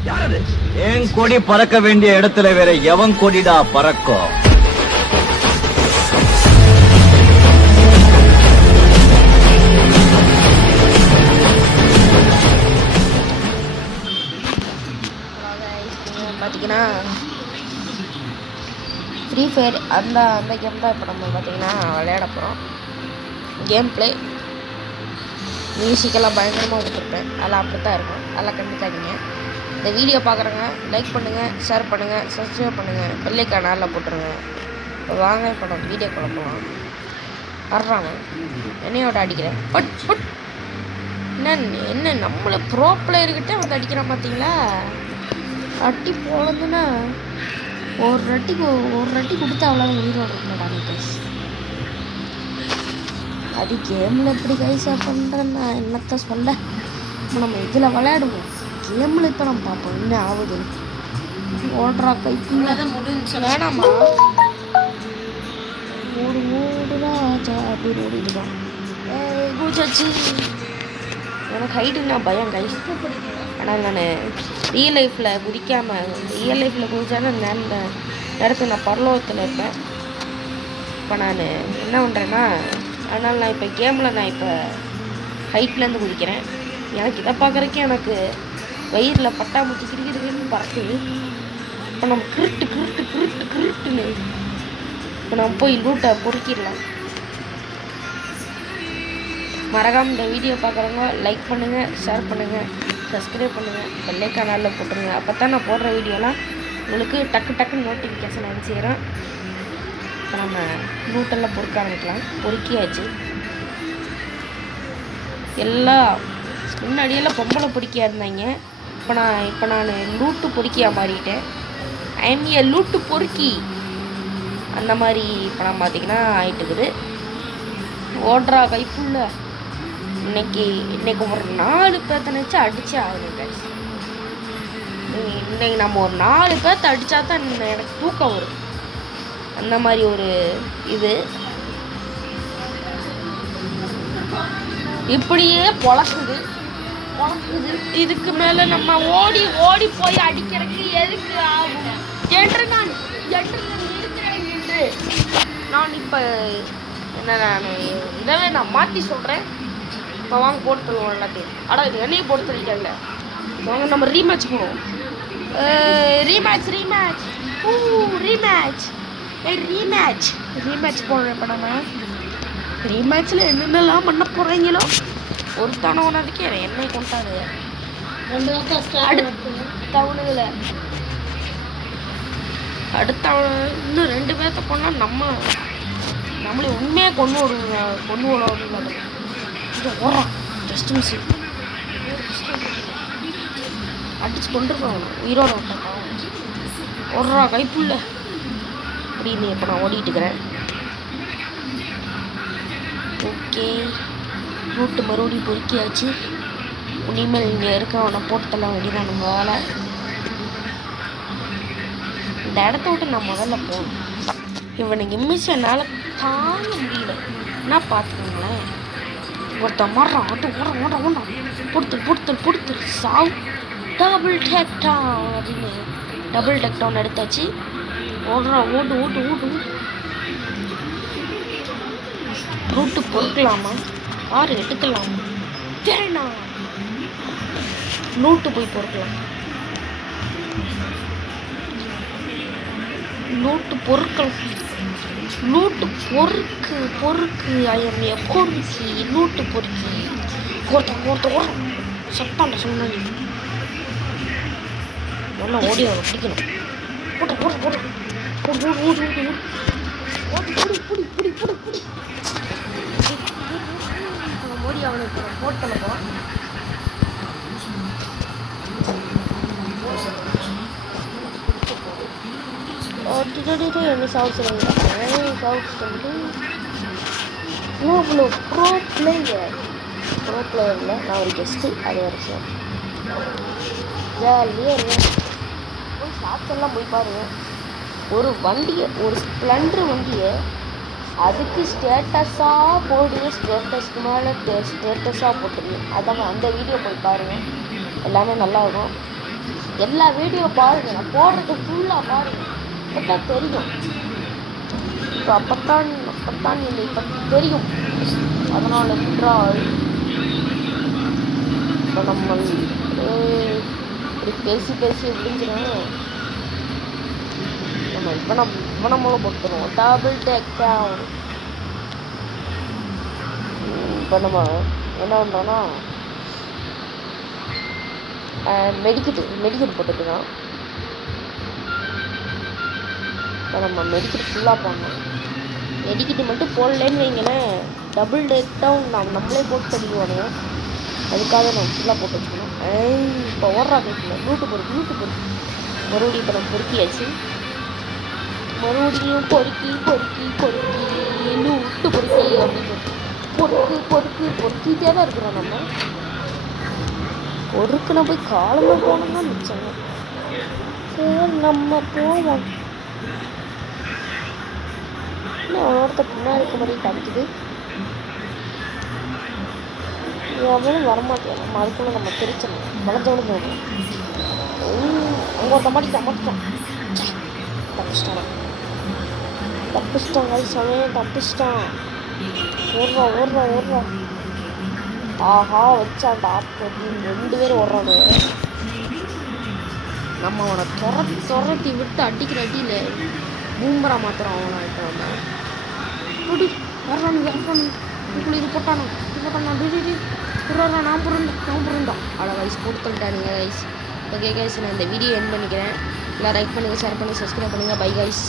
என் கொடி பறக்க வேண்டிய இடத்துல வேற எவன் கொடிடா பறக்கும்? பார்த்தீங்கன்னா ஃப்ரீ ஃபயர் அந்த கேம் தான் இப்போ நம்ம பார்த்தீங்கன்னா விளையாட போகிறோம். கேம் பிளே மியூசிக்கெல்லாம் பயங்கரமாக கொடுத்துருப்பேன். அதெல்லாம் அப்படி தான் இருக்கும். அதெல்லாம் கண்டுக்காதீங்க. இந்த வீடியோ பார்க்குறவங்க லைக் பண்ணுங்கள், ஷேர் பண்ணுங்கள், சப்ஸ்கிரைப் பண்ணுங்கள், பெல்லைக்கான ஆளில் போட்டுருங்க. இப்போ வாங்க இப்போ நம்ம வீடியோ குழப்பலாம். வர்றாங்க என்னையோட அடிக்கிறேன். பட் பட் என்ன நம்மளை ப்ரோ பிளேயர்கிட்ட வந்து அடிக்கிறான் பார்த்தீங்களா? அட்டி போனதுன்னா ஒரு ரட்டி கொடுத்தா அவ்வளோ உயிரோட இருக்கமாட்டாங்க கைஸ். அது கேமில் எப்படி கைஸாக பண்ணுறேன்னு நான் என்னத்த சொல்ல. இப்போ நம்ம இதில் விளையாடுவோம். கேமில் இப்போ நம்ம பார்ப்போம் என்ன ஆகுது. ஓடுறா கைப்புள்ள வேணாமா ஓடுதா அப்படின்னு ஓடிடுதான். கூச்சாச்சு. எனக்கு ஹைட்டுன்னா பயம் கைஸ். ஆனால் நான் ரியல் லைஃப்பில் குதிச்சாலும் இந்த இடத்துல நான் பரலோகத்தில் இருப்பேன். இப்போ நான் என்ன பண்ணுறேன்னா, அதனால் நான் இப்போ கேமில் நான் இப்போ ஹைட்லேருந்து குதிக்கிறேன். எனக்கு இதை பார்க்குறக்கே எனக்கு வயிறில் பட்டாம்பூச்சி கிரிக்கிறதுன்னு பறக்குது. இப்போ நம்ம கிருட்டுன்னு இப்போ நம்ம போய் லூட்டை பொறுக்கிடலாம். மறக்காம இந்த வீடியோ பார்க்குறவங்க லைக் பண்ணுங்கள், ஷேர் பண்ணுங்கள், சப்ஸ்கிரைப் பண்ணுங்கள், பெல்லைக்கான ஆளில் போட்டுருங்க. அப்போ தான் நான் போடுற வீடியோலாம் உங்களுக்கு டக்குன்னு நோட்டிஃபிகேஷன் அனுப்பிச்சிக்கிறேன். இப்போ நம்ம லூட்டெல்லாம் பொறுக்க ஆரம்பிக்கலாம். பொறுக்கியாச்சு. எல்லாம் முன்னாடியெல்லாம் பொம்பளை பொறுக்கியாக இருந்தாங்க. இப்போ நான் லூட்டு பொறுக்கியாக மாறிட்டேன். ஐஎம் ஏ லூட்டு பொறுக்கி அந்த மாதிரி இப்போ நான் பார்த்திங்கன்னா ஆகிட்டுக்குது. ஓடுறா கைப்புள்ள. இன்னைக்கு ஒரு 4 பேர்த்த நினச்சி அடித்தே ஆகணும் கைஸ். இன்னைக்கு நம்ம ஒரு 4 பேர்த்த அடித்தா தான் எனக்கு தூக்கம் வரும். அந்த மாதிரி ஒரு இது இப்படியே பொழக்குது. இதுக்கு மேலே நம்ம ஓடி போய் அடிக்கிறதுக்கு எதுக்கு ஆகும் என்று நான் இருக்கிறேன் என்று நான் இப்போ நான் இதவே நான் மாற்றி சொல்கிறேன். இப்போ வாங்க போட்டு தருவோம் எல்லாத்தையும். ஆனால் இது என்னையும் போட்டு தள்ளிட்டாங்க. வாங்க நம்ம ரீமேட்ச் போடுவோம். ரீமேட்ச் போடுறோம். இப்போ நம்ம ரீமேட்சில் என்னென்னலாம் பண்ண போகிறீங்களோ ஒருத்தான ஒன்றதுக்கு என்னை கொண்டாடு அடுத்தவனுகளை இன்னும் 2 பேர்த்த போனால் நம்மளே உண்மையாக கொண்டு விடுவோம். ஓடுறான் ஜஸ்ட் மிஸ் அடிச்சு கொண்டுருப்பாங்க உயிரோட ஓடுறா கைப்புள்ள அப்படின்னு. இப்போ நான் ஓடிட்டுக்கிறேன். ஓகே ரூட்டு மறுபடியும் பொறுக்கியாச்சு. இனிமேல் இங்கே இருக்க அவனை போட்டுத்தெல்லாம் வேண்டியதான் நம்ம வேலை. இந்த இடத்த விட்டு நான் முதல்ல போகணும். இவனுக்கு இம்மிஷன் என்னால் தாங்க முடியல. என்ன பார்த்துக்கோங்களேன். ஒருத்தன் மாறுறான். ஓடுறான் பொடுத்து சாவு. டபுள் டேக் டவுன் எடுத்தாச்சு. ஓடு ரூட்டு பொறுக்கலாமா? ஆறு எடுக்கலாமா? வேணாம், லூட்டு போய் பொறுக்கலாம். லூட்டு பொறுக்கு ஐஎம் ஏ பொறுக்கி லூட்டு பொறுக்கி ஒருத்த சப்பாண்ட சொன்ன நல்லா ஓடி அவரை பிடிக்கணும். ஓடி அவனுக்கு போட்டு போகிறான். என்ன சாப்பிடுறாங்க இவ்வளோ ப்ரோ பிளேயரில் நான் ஒரு கெஸ்ட்டு. அது வரைக்கும் ஜாலியாக இருக்கேன். போய் ஷாப்ஸெல்லாம் போய் பாருங்கள். ஒரு வண்டியை, ஒரு ஸ்ப்ளெண்டர் வண்டியை அதுக்கு ஸ்டேட்டஸாக போடுங்க. ஸ்டேட்டஸ்க்கு மேலே ஸ்டேட்டஸாக போட்டுருங்க. அதான் அந்த வீடியோ போய் பாருங்கள். எல்லாமே நல்லாயிருக்கும். எல்லா வீடியோ பாருங்க, நான் போடுறது ஃபுல்லாக பாருங்க, அப்பதான் தெரியும். இப்போ அப்பத்தான் என்னை பற்றி தெரியும். அதனால் என்றால் இப்போ நம்ம இப்படி பேசி எப்படிங்கிறோம் நம்ம இப்போ நம்மளும் போட்டுருவோம் டபுள் டேக் டவுன். இப்போ நம்ம என்ன பண்ணுறோன்னா மெடிக்கெட் போட்டுக்கலாம். இப்போ நம்ம மெடிக்கெட் ஃபுல்லாக போடணும். மெடிக்கெட்டு மட்டும் போடலன்னு வைங்களேன், டபுள் டேக் டவுன் நம்மளே போட்டு தள்ளிடுவானுங்க. அதுக்காக நம்ம ஃபுல்லாக போட்டு வச்சுக்கணும். இப்போ ஓடுறா பேசல லூட்டு பொறுக்கி மறுபடியும் இப்போ நம்ம பொறுக்கியாச்சு. மறுபடியும் பொறுக்கி லூட்டு பொறுக்கி அப்படின்னு பொறுக்கிட்டே தான் இருக்கிறோம். நம்ம பொறுக்குன போய் காலமாக போனோம்னா மிச்சங்க. சரி நம்ம போவோம். ஒருத்த பின்னாடி இருக்க மாதிரி கிடைக்குது. அவனும் வரமாட்டேன். நம்ம அதுக்குள்ள நம்ம தெரிச்சணும். வளர்ந்தோடு போகணும். அங்கே ஒருத்த மாட்டிட்டான். தப்பிச்சிட்டாங்க. சமயம் தப்பிச்சிட்டான். ஓடுறா. ஆஹா வச்சான்டா. அப்படின்னு 2 பேரும் ஓடுறானு. நம்ம அவனை துரத்தி விட்டு அடிக்கிற அடியில் பூம்பரா மாத்திரம் அவனாயிட்டு வந்தான். இப்படி வர்றானு இது போட்டானா நான் புரண்டான். அவ்வளோ வயசு போட்டு தள்ளிட்டானுங்க கைஸ். ஓகே கைஸ், நான் இந்த வீடியோ எண்ட் பண்ணிக்கிறேன். எல்லாம் லைக் பண்ணுங்கள், ஷேர் பண்ணுங்கள், சப்ஸ்கிரைப் பண்ணுங்கள். Bye guys.